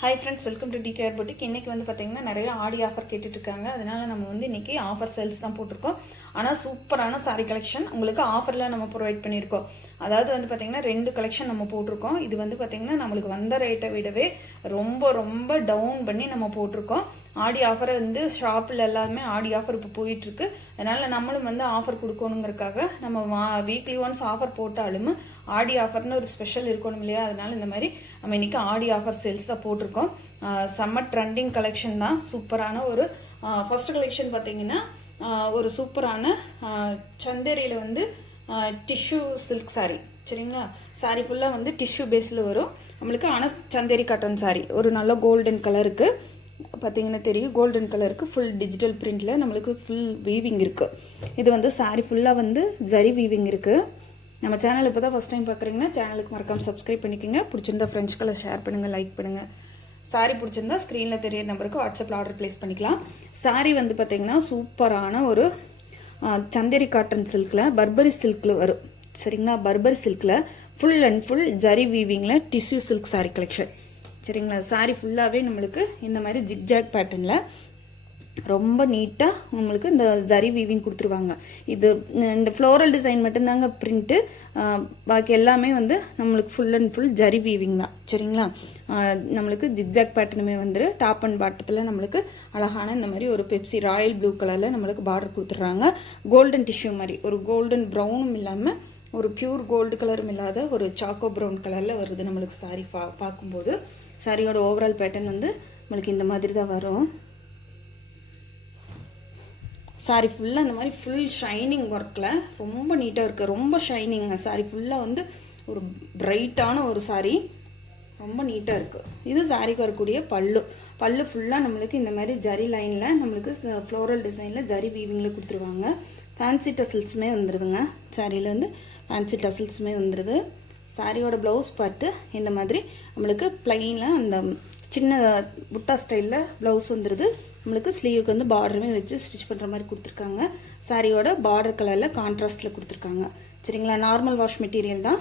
Hi friends, welcome to TKR boutique. இன்றைக்கி வந்து பார்த்திங்கன்னா நிறைய ஆடி ஆஃபர் கேட்டுட்ருக்காங்க. அதனால் நம்ம வந்து இன்றைக்கி ஆஃபர் சேல்ஸ் தான் போட்டிருக்கோம். ஆனால் சூப்பரான சாரீ கலெக்ஷன் உங்களுக்கு ஆஃபரில் நம்ம ப்ரொவைட் பண்ணியிருக்கோம். அதாவது வந்து பார்த்திங்கன்னா 2 கலெக்ஷன் நம்ம போட்டிருக்கோம். இது வந்து பார்த்திங்கன்னா நம்மளுக்கு வந்த ரேட்டை விடவே ரொம்ப ரொம்ப டவுன் பண்ணி நம்ம போட்டிருக்கோம். ஆடி ஆஃபரை வந்து ஷாப்பில் எல்லாருமே ஆடி ஆஃபர் இப்போ போயிட்டுருக்கு. அதனால் நம்மளும் வந்து ஆஃபர் கொடுக்கணுங்கிறதுக்காக நம்ம வீக்லி ஒன்ஸ் ஆஃபர் போட்டாலும் ஆடி ஆஃபர்னு ஒரு ஸ்பெஷல் இருக்கணும் இல்லையா? அதனால் இந்த மாதிரி நம்ம இன்றைக்கி ஆடி ஆஃபர் சேல்ஸ் தான் போட்டிருக்கோம். சம்மர் ட்ரெண்டிங் கலெக்ஷன் தான். சூப்பரான ஒரு ஃபஸ்ட் கலெக்ஷன் பார்த்திங்கன்னா ஒரு சூப்பரான சந்தேரியில் வந்து டிஷ்யூ சில்க் சாரீ. சரிங்களா? சாரீ ஃபுல்லாக வந்து டிஷ்யூ பேஸில் வரும் நம்மளுக்கு. ஆனால் சந்தேரி காட்டன் சாரீ ஒரு நல்ல கோல்டன் கலருக்கு பார்த்திங்கன்னா தெரியும். கோல்டன் கலருக்கு ஃபுல் டிஜிட்டல் பிரிண்டில் நம்மளுக்கு ஃபுல் வீவிங் இருக்குது. இது வந்து சாரீ ஃபுல்லாக வந்து ஜரி வீவிங் இருக்குது. நம்ம சேனல் இப்போ தான் ஃபஸ்ட் டைம் பார்க்குறீங்கன்னா சேனலுக்கு மறக்காமல் சப்ஸ்கிரைப் பண்ணிக்கோங்க. பிடிச்சிருந்தா ஃப்ரெண்ட்ஸ்களை ஷேர் பண்ணுங்கள், லைக் பண்ணுங்கள். சாரீ பிடிச்சிருந்தா ஸ்க்ரீனில் தெரிய நம்பருக்கு வாட்ஸ்அப்பில் ஆர்டர் ப்ளேஸ் பண்ணிக்கலாம். சாரீ வந்து பார்த்திங்கன்னா சூப்பரான ஒரு சந்தேரி காட்டன் சில்கில் பர்பரி சில்கில் வரும். சரிங்களா? பர்பரி சில்கில் ஃபுல் அண்ட் ஃபுல் ஜரி வீவிங்கில் டிஷ்யூ சில்க் சாரீ கலெக்ஷன். சரிங்களா? சாரீ ஃபுல்லாகவே நம்மளுக்கு இந்த மாதிரி ஜிக்ஜாக் பேட்டர்னில் ரொம்ப நீட்டாக நம்மளுக்கு இந்த ஜரி வீவிங் கொடுத்துருவாங்க. இது இந்த ஃப்ளோரல் டிசைன் மட்டும்தாங்க பிரிண்ட்டு. பாக்கி எல்லாமே வந்து நம்மளுக்கு full and full zari weaving தான். சரிங்களா? நம்மளுக்கு ஜிக்ஜாக் பேட்டர்னுமே வந்து டாப் அண்ட் பாட்டத்தில் நம்மளுக்கு அழகான இந்த மாதிரி ஒரு பெப்சி ராயல் ப்ளூ கலரில் நம்மளுக்கு பார்டர் கொடுத்துட்றாங்க. கோல்டன் டிஷ்யூ மாதிரி ஒரு கோல்டன் ப்ரௌனும் இல்லாமல் ஒரு பியூர் கோல்டு கலரும் இல்லாத ஒரு சாக்கோ ப்ரௌன் கலரில் வருது நம்மளுக்கு சாரீ பார்க்கும்போது. சாரியோட ஓவரால் பேட்டர்ன் வந்து நம்மளுக்கு இந்த மாதிரி தான் வரும். சாரீ ஃபுல்லாக இந்த மாதிரி ஃபுல் ஷைனிங் ஒர்க்கில் ரொம்ப நீட்டாக இருக்குது. ரொம்ப ஷைனிங்க. சாரீ ஃபுல்லாக வந்து ஒரு பிரைட்டான ஒரு சாரீ, ரொம்ப நீட்டாக இருக்குது. இது சாரீக்கு வரக்கூடிய பல்லு ஃபுல்லாக நம்மளுக்கு இந்த மாதிரி ஜரி லைனில் நம்மளுக்கு ஃப்ளோரல் டிசைனில் ஜரி வீவிங்கில் கொடுத்துருவாங்க. ஃபேன்சி டசில்ஸுமே வந்துடுதுங்க. சாரியில் வந்து ஃபேன்சி டசில்ஸுமே வந்துடுது. சாரியோட ப்ளவுஸ் பார்த்து இந்த மாதிரி நம்மளுக்கு ப்ளைனில் அந்த சின்ன புட்டா ஸ்டைலில் ப்ளவுஸ் வந்துடுது. நம்மளுக்கு ஸ்லீவுக்கு வந்து பார்டருமே வச்சு ஸ்டிச் பண்ணுற மாதிரி கொடுத்துருக்காங்க. சாரியோட பார்டர் கலரில் கான்ட்ராஸ்டில் கொடுத்துருக்காங்க. சரிங்களா? நார்மல் வாஷ் மெட்டீரியல் தான்.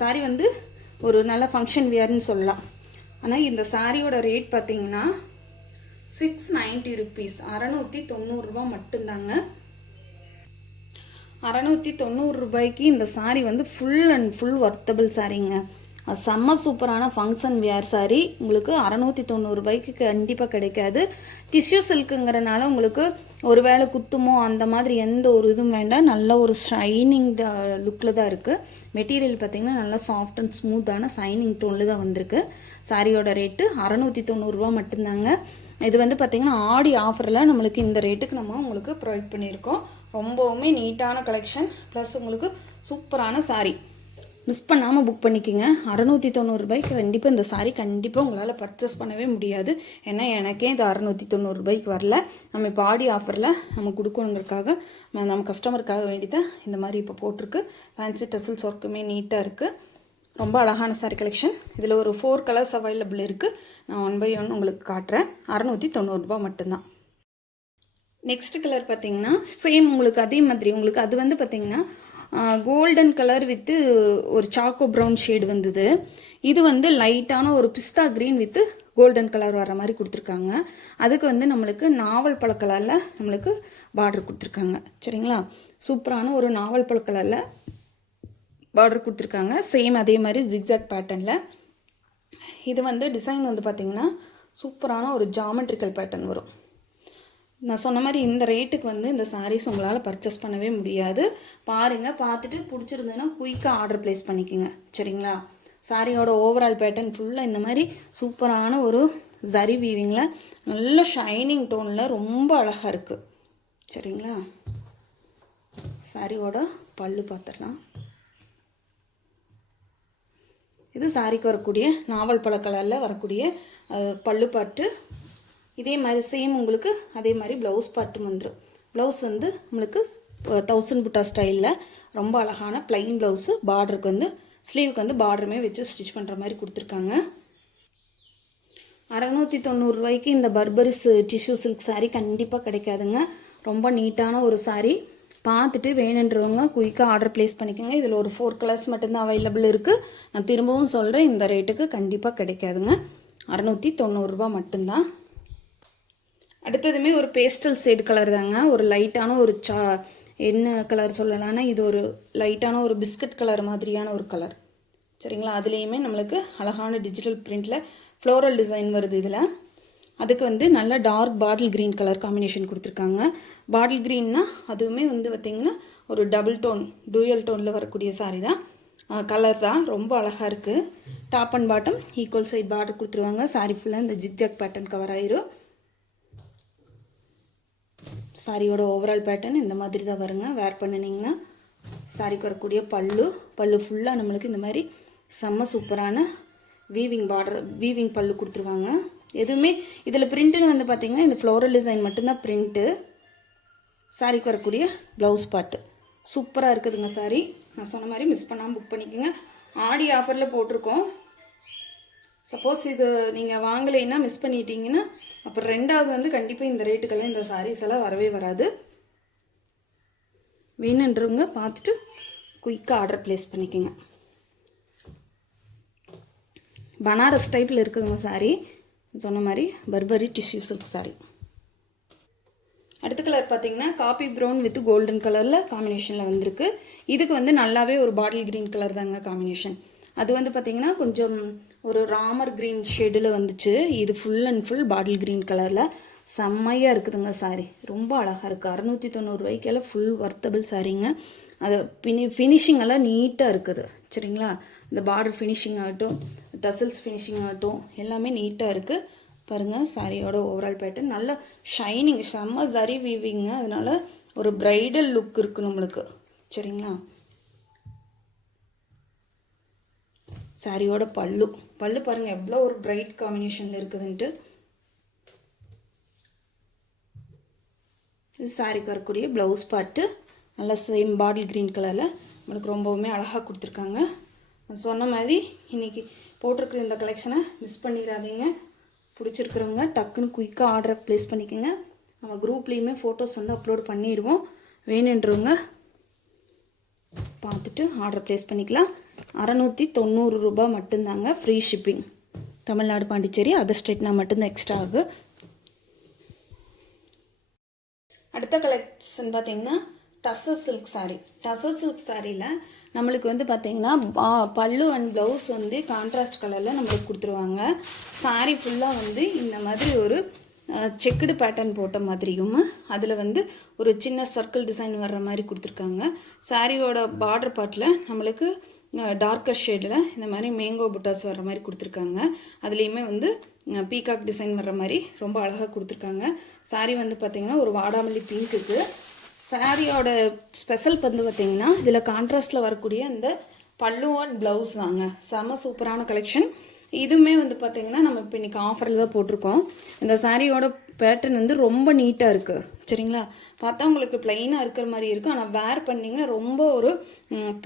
சாரி வந்து ஒரு நல்ல ஃபங்க்ஷன் வியர்னு சொல்லலாம். ஆனால் இந்த சாரியோட ரேட் பார்த்தீங்கன்னா 690 ருபீஸ், 690 ரூபா மட்டும்தாங்க. 690 ரூபாய்க்கு இந்த சாரீ வந்து ஃபுல் அண்ட் ஃபுல் ஒர்த்தபிள் சாரீங்க. செம்ம சூப்பரான ஃபங்க்ஷன் வியர் சாரீ. உங்களுக்கு 690 ரூபாய்க்கு கண்டிப்பாக கிடைக்காது. டிஷ்யூ சில்க்குங்கிறனால உங்களுக்கு ஒரு வேளை குத்துமோ அந்த மாதிரி எந்த ஒரு இதுவும் வேண்டாம். நல்ல ஒரு ஷைனிங் லுக்கில் தான் இருக்குது. மெட்டீரியல் பார்த்திங்கன்னா நல்லா சாஃப்ட் அண்ட் ஸ்மூத்தான ஷைனிங் டோனில் தான் வந்திருக்கு. சாரியோட ரேட்டு 690 ரூபா மட்டும்தாங்க. இது வந்து பார்த்திங்கன்னா ஆடி ஆஃபரில் நம்மளுக்கு இந்த ரேட்டுக்கு நம்ம உங்களுக்கு ப்ரொவைட் பண்ணியிருக்கோம். ரொம்பவுமே நீட்டான கலெக்ஷன் ப்ளஸ் உங்களுக்கு சூப்பரான சாரீ. மிஸ் பண்ணாமல் புக் பண்ணிக்கோங்க. 690 ரூபாய்க்கு கண்டிப்பாக இந்த சாரீ கண்டிப்பாக உங்களால் பர்ச்சேஸ் பண்ணவே முடியாது. ஏன்னா எனக்கே இது 690 ரூபாய்க்கு வரல. நம்ம இப்போ ஆடி ஆஃபரில் நம்ம கொடுக்கணுங்கிறதுக்காக நம்ம கஸ்டமருக்காக வேண்டி தான் இந்த மாதிரி இப்போ போட்டிருக்கு. ஃபேன்சி டசில்ஸ் ஒர்க்குமே நீட்டாக இருக்குது. ரொம்ப அழகான சாரீ கலெக்ஷன். இதில் ஒரு 4 கலர்ஸ் அவைலபிள் இருக்குது. நான் 1 by 1 உங்களுக்கு காட்டுறேன். 690 ரூபா மட்டும்தான். நெக்ஸ்ட் கலர் பார்த்தீங்கன்னா சேம் உங்களுக்கு அதே மாதிரி உங்களுக்கு அது வந்து பார்த்தீங்கன்னா கோல்டன் கலர் வித்து ஒரு சாக்கோ ப்ரௌன் ஷேடு வந்தது. இது வந்து லைட்டான ஒரு பிஸ்தா க்ரீன் வித்து கோல்டன் கலர் வர மாதிரி கொடுத்துருக்காங்க. அதுக்கு வந்து நம்மளுக்கு நாவல் பழ கலரில் நம்மளுக்கு பார்டர் கொடுத்துருக்காங்க. சரிங்களா? சூப்பரான ஒரு நாவல் பழ கலரில் பார்டர் கொடுத்துருக்காங்க. சேம் அதே மாதிரி ஜிக்ஜாக் பேட்டர்னில். இது வந்து டிசைன் வந்து பார்த்திங்கன்னா சூப்பரான ஒரு ஜாமெட்ரிக்கல் பேட்டர்ன் வரும். நான் சொன்ன மாதிரி இந்த ரேட்டுக்கு வந்து இந்த சாரீஸ் உங்களால் பர்ச்சேஸ் பண்ணவே முடியாது. பாருங்கள், பார்த்துட்டு பிடிச்சிருந்ததுன்னா குயிக்காக ஆர்டர் ப்ளேஸ் பண்ணிக்கோங்க. சரிங்களா? சாரியோட ஓவரால் பேட்டர்ன் ஃபுல்லாக இந்த மாதிரி சூப்பரான ஒரு ஜரி வீவிங்கில் நல்ல ஷைனிங் டோனில் ரொம்ப அழகாக இருக்குது. சரிங்களா? சாரியோட பல்லு பார்த்துடலாம். இது சாரிக்கு வரக்கூடிய நாவல் பழ கலரில் வரக்கூடிய பல்லு பாட்டு. இதே மாதிரி சேம் உங்களுக்கு அதே மாதிரி ப்ளவுஸ் பார்ட்டும் வந்துடும். ப்ளவுஸ் வந்து நம்மளுக்கு 1000 புட்டா ஸ்டைலில் ரொம்ப அழகான ப்ளைன் ப்ளவுஸு. பார்டருக்கு வந்து ஸ்லீவுக்கு வந்து பார்டருமே வச்சு ஸ்டிச் பண்ணுற மாதிரி கொடுத்துருக்காங்க. 690 ரூபாய்க்கு இந்த பர்பரிஸ் டிஷ்யூ சில்க் சாரீ கண்டிப்பாக கிடைக்காதுங்க. ரொம்ப நீட்டான ஒரு சாரீ. பார்த்துட்டு வேணுன்றவங்க குயிக்காக ஆர்டர் ப்ளேஸ் பண்ணிக்கோங்க. இதில் ஒரு 4 கலர்ஸ் மட்டும்தான் அவைலபிள் இருக்குது. நான் திரும்பவும் சொல்கிறேன், இந்த ரேட்டுக்கு கண்டிப்பாக கிடைக்காதுங்க. 690 மட்டும்தான். அடுத்ததுமே ஒரு பேஸ்டல் ஷேட் கலர் தாங்க. ஒரு லைட்டான ஒரு என்ன கலர் சொல்லலாம்னா இது ஒரு லைட்டான ஒரு பிஸ்கட் கலர் மாதிரியான ஒரு கலர். சரிங்களா? அதுலேயுமே நம்மளுக்கு அழகான டிஜிட்டல் பிரிண்டில் ஃப்ளோரல் டிசைன் வருது இதில். அதுக்கு வந்து நல்ல dark bottle green colour combination கொடுத்துருக்காங்க. பாட்டில் க்ரீன்னா அதுவுமே வந்து பார்த்திங்கன்னா ஒரு டபுள் டோன் டூயல் டோனில் வரக்கூடிய சாரீ தான், கலர் தான். ரொம்ப அழகாக இருக்குது. Top and bottom equal side border கொடுத்துருவாங்க. சாரீ ஃபுல்லாக இந்த ஜிக்ஜாக் பேட்டர்ன் கவர் ஆயிரும். சாரியோட ஓவரால் பேட்டர்ன் இந்த மாதிரி தான் வருங்க. வேர் பண்ணினீங்கன்னா சாரிக்கு வரக்கூடிய பல்லு ஃபுல்லாக நம்மளுக்கு இந்த மாதிரி செம்ம சூப்பரான வீவிங் பல்லு கொடுத்துருவாங்க. எதுவுமே இதில் பிரிண்ட்டுன்னு வந்து பார்த்திங்கன்னா இந்த ஃப்ளோரல் டிசைன் மட்டும்தான் பிரிண்ட்டு. சாரிக்கு வரக்கூடிய ப்ளவுஸ் பார்ட்டு சூப்பராக இருக்குதுங்க. சாரி நான் சொன்ன மாதிரி மிஸ் பண்ணாமல் புக் பண்ணிக்கோங்க. ஆடி ஆஃபரில் போட்டிருக்கோம். சப்போஸ் இது நீங்கள் வாங்கலைன்னா மிஸ் பண்ணிட்டீங்கன்னா அப்புறம் ரெண்டாவது வந்து கண்டிப்பாக இந்த ரேட்டுக்கெல்லாம் இந்த சாரீஸ் எல்லாம் வரவே வராது. வேணுன்றவங்க பார்த்துட்டு குயிக்காக ஆர்டர் ப்ளேஸ் பண்ணிக்கோங்க. பனாரஸ் டைப்பில் இருக்குதுங்க சாரீ. சொன்ன மாதிரி பர்பரி டிஷ்யூ சில்க் சாரீ. அடுத்த கலர் பார்த்தீங்கன்னா காப்பி ப்ரௌன் வித் கோல்டன் கலரில் காம்பினேஷனில் வந்திருக்கு. இதுக்கு வந்து நல்லாவே ஒரு பாட்டில் க்ரீன் கலர் தாங்க காம்பினேஷன். அது வந்து பார்த்திங்கன்னா கொஞ்சம் ஒரு ராமர் க்ரீன் ஷேடில் வந்துச்சு. இது full and full bottle green கலரில் செம்மையாக இருக்குதுங்க சாரீ. ரொம்ப அழகாக இருக்குது. 690 ஃபுல் வர்த்தபிள் சாரீங்க. அது ஃபினிஷிங் எல்லாம் நீட்டாக இருக்குது. சரிங்களா? இந்த பார்டர் ஃபினிஷிங் ஆகட்டும், டசல்ஸ் ஃபினிஷிங் ஆகட்டும், எல்லாமே நீட்டாக இருக்குது. பாருங்கள் சாரியோட ஓவரால் பேட்டர்ன் நல்ல ஷைனிங், செம்ம ஜரி வீவிங்க. அதனால ஒரு ப்ரைடல் லுக் இருக்குது நம்மளுக்கு. சரிங்களா? சாரியோட பல்லு பாருங்கள் எவ்வளோ ஒரு பிரைட் காம்பினேஷனில் இருக்குதுன்ட்டு. இது சாரிக்கு வரக்கூடிய ப்ளவுஸ் பார்ட்டு நல்லா சேம் பாட்டில் க்ரீன் கலரில் நம்மளுக்கு ரொம்பவுமே அழகாக கொடுத்துருக்காங்க. சொன்ன மாதிரி இன்றைக்கி போட்டிருக்கிற இந்த கலெக்ஷனை மிஸ் பண்ணிடாதீங்க. பிடிச்சிருக்கிறவங்க டக்குன்னு குயிக்காக ஆர்டரை ப்ளேஸ் பண்ணிக்கோங்க. நம்ம குரூப்லேயுமே ஃபோட்டோஸ் வந்து அப்லோட் பண்ணிடுவோம். வேணுன்றவங்க பார்த்துட்டு ஆர்டர் ப்ளேஸ் பண்ணிக்கலாம். 690 மட்டும்தாங்க. Free shipping. Tamil Nadu, Pondicherry, other ஸ்டேட்னா மட்டும்தான் எக்ஸ்ட்ரா ஆகும். அடுத்த கலெக்ஷன் பார்த்திங்கன்னா tussar silk saree. Tussar silk சாரியில் நம்மளுக்கு வந்து பார்த்திங்கன்னா பல்லு அண்ட் ப்ளவுஸ் வந்து கான்ட்ராஸ்ட் கலரில் நம்மளுக்கு கொடுத்துருவாங்க. சாரீ ஃபுல்லாக வந்து இந்த மாதிரி ஒரு செக்குடு பேட்டர்ன் போட்ட மாதிரியும் அதில் வந்து ஒரு சின்ன சர்க்கிள் டிசைன் வர்ற மாதிரி கொடுத்துருக்காங்க. சாரியோட பார்டர் பார்ட்டில் நம்மளுக்கு டார்க்கர் ஷேடில் இந்த மாதிரி மேங்கோ புட்டாஸ் வர்ற மாதிரி கொடுத்துருக்காங்க. அதுலேயுமே வந்து பீகாக் டிசைன் வர்ற மாதிரி ரொம்ப அழகாக கொடுத்துருக்காங்க. சாரீ வந்து பார்த்திங்கன்னா ஒரு வாடாமல்லி பிங்க்குக்கு. சாரியோட ஸ்பெஷல் வந்து பார்த்திங்கன்னா இதில் கான்ட்ராஸ்டில் வரக்கூடிய இந்த பல்லு அண்ட் ப்ளவுஸ் தாங்க. செம சூப்பரான கலெக்ஷன். இதுவுமே வந்து பார்த்திங்கன்னா நம்ம இப்போ இன்றைக்கி ஆஃபரில் தான் போட்டிருக்கோம். இந்த சாரியோட பேட்டர்ன் வந்து ரொம்ப நீட்டாக இருக்குது. சரிங்களா? பார்த்தா உங்களுக்கு ப்ளைனாக இருக்கிற மாதிரி இருக்கும். ஆனால் வேர் பண்ணிங்கன்னா ரொம்ப ஒரு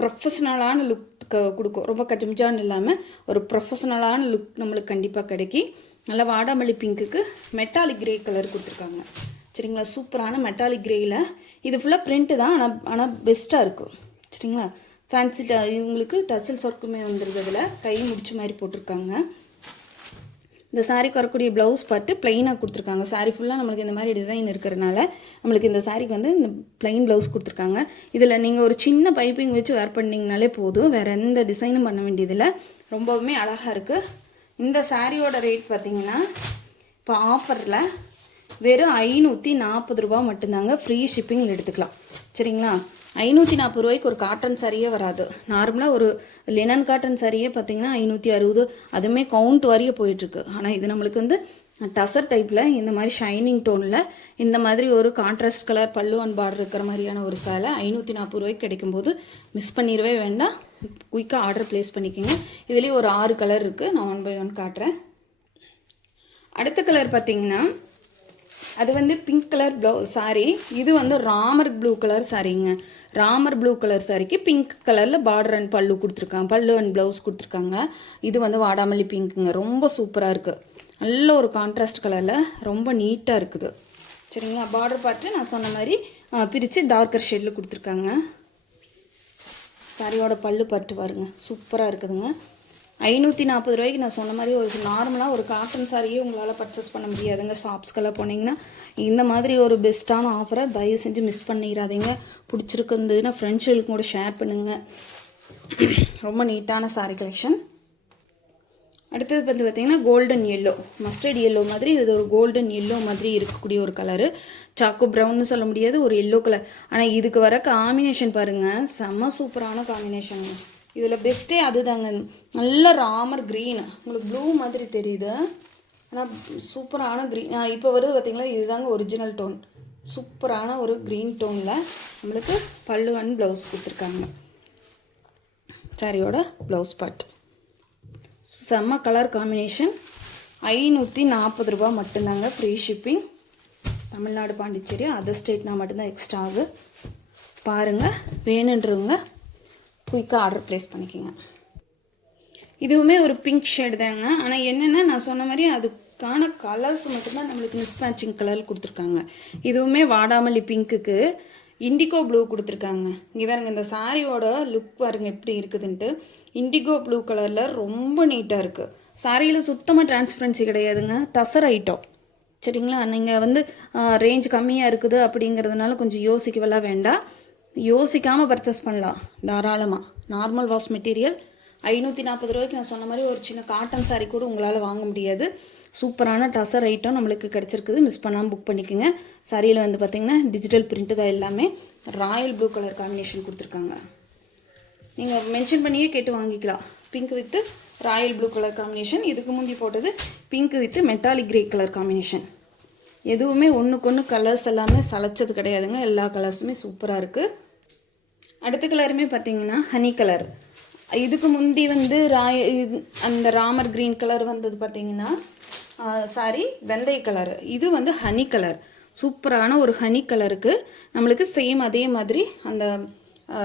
ப்ரொஃபஷ்னலான லுக் கொடுக்கும். ரொம்ப கஜம்ஜான்னு இல்லாமல் ஒரு ப்ரொஃபஷ்னலான லுக் நம்மளுக்கு கண்டிப்பாக கிடைக்கி. நல்லா வாடாமல்லி பிங்க்குக்கு மெட்டாலிக் கிரே கலர் கொடுத்துருக்காங்க. சரிங்களா? சூப்பரான மெட்டாலிக் கிரேயில் இது ஃபுல்லாக பிரிண்ட்டு தான். ஆனால் பெஸ்ட்டாக இருக்கும். சரிங்களா? ஃபேன்சி இவங்களுக்கு டசல்ஸ் ஒர்க்குமே வந்துடுது. அதில் கை முடிச்ச மாதிரி போட்டிருக்காங்க. இந்த சாரீக்கு வரக்கூடிய ப்ளவுஸ் பார்த்து ப்ளைனாக கொடுத்துருக்காங்க. சாரீ ஃபுல்லாக நம்மளுக்கு இந்த மாதிரி டிசைன் இருக்கிறதுனால நம்மளுக்கு இந்த சாரீக்கு வந்து இந்த ப்ளைன் ப்ளவுஸ் கொடுத்துருக்காங்க. இதில் நீங்கள் ஒரு சின்ன பைப்பிங் வச்சு வேர் பண்ணிங்கனாலே போதும். வேறு எந்த டிசைனும் பண்ண வேண்டியதில்லை. ரொம்பவுமே அழகாக இருக்குது. இந்த சாரியோட ரேட் பார்த்திங்கன்னா இப்போ ஆஃபரில் வெறும் 540 மட்டும்தாங்க. ஃப்ரீ ஷிப்பிங்கில் எடுத்துக்கலாம். சரிங்களா? 540 ஒரு காட்டன் சாரியே வராது. நார்மலாக ஒரு லினன் காட்டன் சாரியே பார்த்திங்கன்னா 560, அதுவுமே கவுண்ட் வரைய போயிட்டுருக்கு. ஆனால் இது நம்மளுக்கு வந்து டசர் டைப்பில் இந்த மாதிரி ஷைனிங் டோனில் இந்த மாதிரி ஒரு கான்ட்ராஸ்ட் கலர் பல்லு அண்ட் பார்டர் இருக்கிற மாதிரியான ஒரு சேலை 540 கிடைக்கும்போது மிஸ் பண்ணிடவே வேண்டாம். குயிக்காக ஆர்டர் ப்ளேஸ் பண்ணிக்கோங்க. இதுலேயே ஒரு 6 கலர் இருக்குது. நான் 1 by 1 காட்டுறேன். அடுத்த கலர் பார்த்திங்கன்னா அது வந்து பிங்க் கலர் சாரீ. இது வந்து ராமர் ப்ளூ கலர் சாரீங்க. ராமர் ப்ளூ கலர் சாரிக்கு பிங்க் கலரில் பார்டர் அண்ட் பல்லு கொடுத்துருக்காங்க. பல்லு அண்ட் ப்ளவுஸ் கொடுத்துருக்காங்க. இது வந்து வாடாமல்லி பிங்க்குங்க. ரொம்ப சூப்பராக இருக்குது. நல்ல ஒரு கான்ட்ராஸ்ட் கலரில் ரொம்ப நீட்டாக இருக்குது. சரிங்களா? பார்டர் பார்த்து நான் சொன்ன மாதிரி பிரித்து டார்க்கர் ஷேடில் கொடுத்துருக்காங்க. சாரியோட பல்லு பார்த்து பாருங்க, சூப்பராக இருக்குதுங்க. ரூபாய்க்கு நான் சொன்ன மாதிரி ஒரு நார்மலாக ஒரு காட்டன் சாரியே உங்களால் பர்ச்சேஸ் பண்ண முடியாதுங்க. ஷாப்ஸ்க்கெல்லாம் போனீங்கன்னா இந்த மாதிரி ஒரு பெஸ்ட்டான ஆஃபரை தயவு செஞ்சு மிஸ் பண்ணிடாதீங்க. பிடிச்சிருக்குதுன்னா ஃப்ரெண்ட்ஸுகளுக்கு கூட ஷேர் பண்ணுங்கள். ரொம்ப நீட்டான சாரீ கலெக்ஷன். அடுத்தது வந்து பார்த்திங்கன்னா கோல்டன் எல்லோ, மஸ்டர்ட் எல்லோ மாதிரி இது ஒரு கோல்டன் எல்லோ மாதிரி இருக்கக்கூடிய ஒரு கலரு. சாக்கோ ப்ரௌன்னு சொல்ல முடியாது, ஒரு எல்லோ கலர். ஆனால் இதுக்கு வர காம்பினேஷன் பாருங்கள், செம்ம சூப்பரான காம்பினேஷனுங்க. இதில் பெஸ்ட்டே அது தாங்க. நல்ல ராமர் க்ரீன், உங்களுக்கு ப்ளூ மாதிரி தெரியுது, ஆனால் சூப்பரான க்ரீன். இப்போ வருது பார்த்திங்களா, இதுதாங்க ஒரிஜினல் டோன். சூப்பரான ஒரு க்ரீன் டோனில் நம்மளுக்கு பல்லு அண்ட் ப்ளவுஸ் கொடுத்துருக்காங்க. சாரியோட ப்ளவுஸ் பார்ட் செம்ம கலர் காம்பினேஷன். 540 ரூபா மட்டும்தாங்க. Free shipping. Tamil Nadu, Pondicherry, other ஸ்டேட்னா மட்டும்தான் எக்ஸ்ட்ரா ஆகுது. பாருங்கள், வேணுன்றவங்க குயிக்காக ஆர்டர் ப்ளேஸ் பண்ணிக்கோங்க. இதுவுமே ஒரு பிங்க் ஷேடு தாங்க. ஆனால் என்னென்னா நான் சொன்ன மாதிரி அதுக்கான கலர்ஸ் மட்டும்தான் நம்மளுக்கு மிஸ் மேட்சிங் கலர் கொடுத்துருக்காங்க. இதுவுமே வாடாமல்லி பிங்க்குக்கு இண்டிகோ ப்ளூ கொடுத்துருக்காங்க. இங்கே பாருங்க, இந்த சாரியோட லுக் பாருங்க எப்படி இருக்குதுன்ட்டு. இண்டிகோ ப்ளூ கலரில் ரொம்ப நீட்டாக இருக்குது. சாரியில் சுத்தமாக டிரான்ஸ்பரன்சி கிடையாதுங்க, டசர் ஐட்டம். சரிங்களா? நீங்கள் வந்து ரேஞ்ச் கம்மியாக இருக்குது அப்படிங்கிறதுனால கொஞ்சம் யோசிக்கவெல்லாம் வேண்டாம். யோசிக்காமல் பர்ச்சேஸ் பண்ணலாம் தாராளமாக. நார்மல் வாஷ் மெட்டீரியல் 540 ரூபாய்க்கு நான் சொன்ன மாதிரி ஒரு சின்ன காட்டன் சாரீ கூட உங்களால் வாங்க முடியாது. சூப்பரான டசர் ஐட்டம் நம்மளுக்கு கிடச்சிருக்குது. மிஸ் பண்ணாமல் புக் பண்ணிக்கோங்க. சாரியில் வந்து பார்த்திங்கன்னா டிஜிட்டல் பிரிண்ட்டு தான் எல்லாமே. ராயல் ப்ளூ கலர் காம்பினேஷன் கொடுத்துருக்காங்க. நீங்கள் மென்ஷன் பண்ணியே கேட்டு வாங்கிக்கலாம். Pink with Royal blue colour combination. இதுக்கு முந்தி போட்டது pink with metallic grey colour combination. எதுவுமே ஒன்றுக்கு ஒன்று கலர்ஸ் எல்லாமே சளைச்சது கிடையாதுங்க. எல்லா கலர்ஸுமே சூப்பராக இருக்குது. அடுத்த கலருமே பார்த்தீங்கன்னா ஹனி கலர். இதுக்கு முந்தி வந்து அந்த ராமர் க்ரீன் கலர் வந்தது பார்த்தீங்கன்னா சாரி வெந்தய கலர். இது வந்து ஹனி கலர். சூப்பரான ஒரு ஹனி கலருக்கு நம்மளுக்கு சேம் அதே மாதிரி அந்த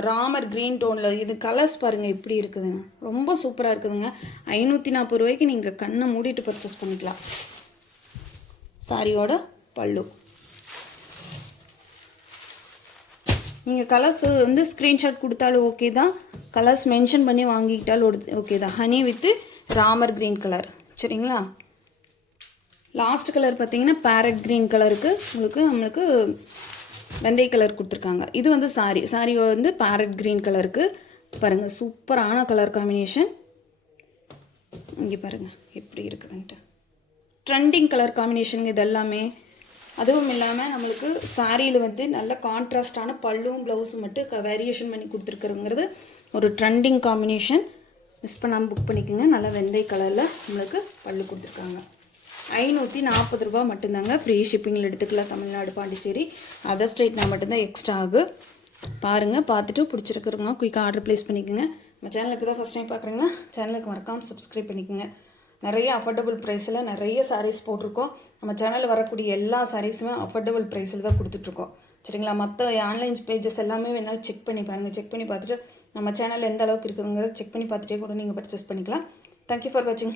ராமர் க்ரீன் டோனில் இது கலர்ஸ் பாருங்கள் எப்படி இருக்குதுங்க. ரொம்ப சூப்பராக இருக்குதுங்க. 540 ரூபாய்க்கு நீங்கள் கண்ணை மூடிட்டு பர்ச்சேஸ் பண்ணிக்கலாம். சாரியோட பல்லு. நீங்கள் கலர்ஸ் வந்து ஸ்க்ரீன்ஷாட் கொடுத்தாலும் ஓகே தான், கலர்ஸ் மென்ஷன் பண்ணி வாங்கிக்கிட்டாலும் ஓகே தான். Honey with Ramar green colour. சரிங்களா? லாஸ்ட் கலர் பார்த்தீங்கன்னா பேரட் க்ரீன் கலருக்கு நம்மளுக்கு வெந்தய கலர் கொடுத்துருக்காங்க. இது வந்து சாரி வந்து பேரட் க்ரீன் கலருக்கு. பாருங்கள், சூப்பரான கலர் காம்பினேஷன். இங்கே பாருங்கள் எப்படி இருக்குதுன்ட்டு. ட்ரெண்டிங் கலர் காம்பினேஷன் இது எல்லாமே. அதுவும் இல்லாமல் நம்மளுக்கு சாரியில் வந்து நல்ல கான்ட்ராஸ்டான பல்லுவும் ப்ளவுஸும் மட்டும் வேரியேஷன் பண்ணி கொடுத்துருக்குறதுங்கிறது ஒரு ட்ரெண்டிங் காம்பினேஷன். மிஸ் பண்ணாமல் புக் பண்ணிக்கோங்க. நல்லா வெந்தய கலரில் நம்மளுக்கு பல்லு கொடுத்துருக்காங்க. 540 ரூபா மட்டும்தாங்க. ஃப்ரீ ஷிப்பிங்கில் எடுத்துக்கலாம். தமிழ்நாடு, பாண்டிச்சேரி, அதர் ஸ்டேட்னா மட்டும்தான் எக்ஸ்ட்ரா ஆகும். பாருங்கள், பார்த்துட்டு பிடிச்சிருக்கிறவங்க குயிக்காக ஆர்டர் ப்ளேஸ் பண்ணிக்கோங்க. நம்ம சேனல் இப்போ தான் ஃபஸ்ட் டைம் பார்க்குறீங்கன்னா சேனலுக்கு மறக்காமல் சப்ஸ்கிரைப் பண்ணிக்கோங்க. நிறைய அஃபோர்டபுள் ப்ரைஸில் நிறைய சாரீஸ் போட்டிருக்கோம். நம்ம சேனலில் வரக்கூடிய எல்லா சாரீஸுமே அஃபோர்டபுள் ப்ரைஸில் தான் கொடுத்துட்ருக்கோம். சரிங்களா? மற்ற ஆன்லைன் பேஜஸ் எல்லாமே வேணாலும் செக் பண்ணி பாருங்கள். செக் பண்ணி பார்த்துட்டு நம்ம சேனல் எந்த அளவுக்கு இருக்குதுங்கிறத செக் பண்ணி பார்த்துட்டே கூட நீங்கள் பர்ச்சேஸ் பண்ணிக்கலாம். தேங்க்யூ ஃபார் வாட்சிங்.